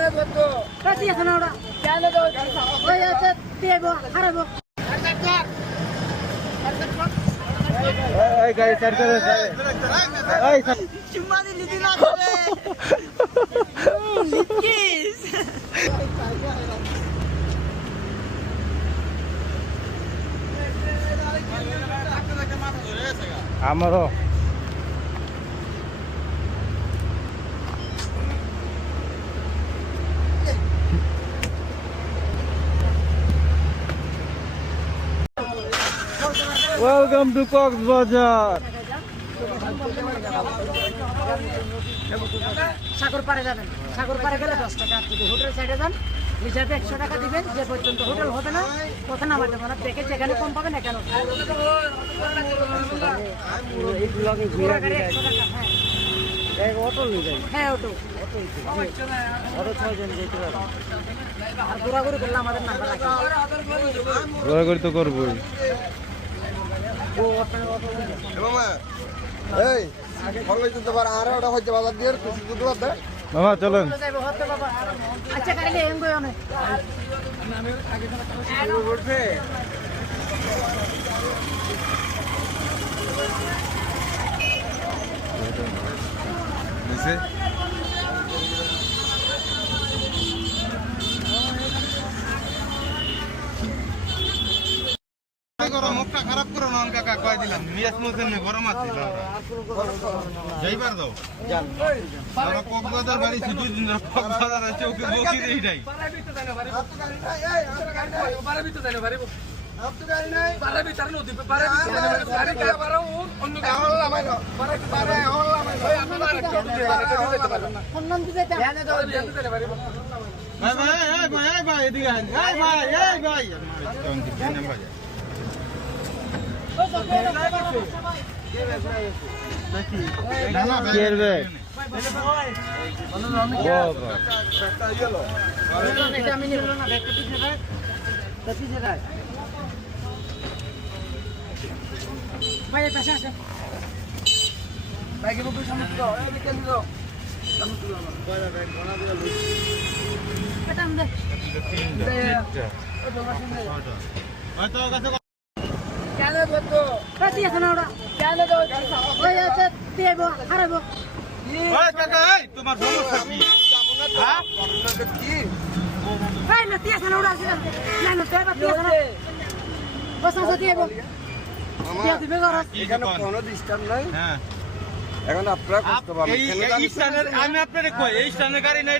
Kasih ya sana udah. Oh ya, tiba harap. Hey guys, start करो सारे. Hey. Cuma di litin aku deh. Litis. আমারও welcome to Cox's Bazar. সাগর পাড়ে যাবেন, সাগর পাড়ে গেলে 10 টাকা। যদি হোটেল সাইডে যান রিজার্ভে 100 টাকা দিবেন। যে পর্যন্ত হোটেল হবে না কথা নামা যাবে না। দেখে যেখানে কম পাবেন এখানে এই ব্লগে ঘুরে ঘুরে হ্যাঁ অটো নিয়ে যাই। হ্যাঁ অটো অটো 6 জন যেতে পারে। আর ঘোরাঘুরি করলে আমাদের নাম্বার রাখবেন। ঘোরাঘুরি তো করবোই। এই ফলে যেতে পারে আর ওটা হইতে বাজার দিয়ে কিছু দুটো বাদ দে মামা চলেন। আচ্ছা কাইলে এম গয় অনেক উঠবে মুখটা খারাপ করো না কাকা কয় দিলাম মিয়াস মধ্যে গরম আছে যাইবার দাও আমরা কক্সবাজার বাড়ি ছুটি দিন কক্সবাজার আছে ওকে বকি দেই যাই ভাই এদিকে আয় ভাই Kasih ya sana udah. Oh ya, tiba harap. তোমার সমস্যা কি? Hey, nanti ya sana udah sih. Nah, nanti apa tiya sana? Bosasa tiba. Tiya tiba harus. এখানে কোনো ডিস্টার্ব নাই হ্যাঁ এখন আপনারা করতে পারবেন এই স্থানের আমি আপনারে কই এই স্থানের গাড়ি নাই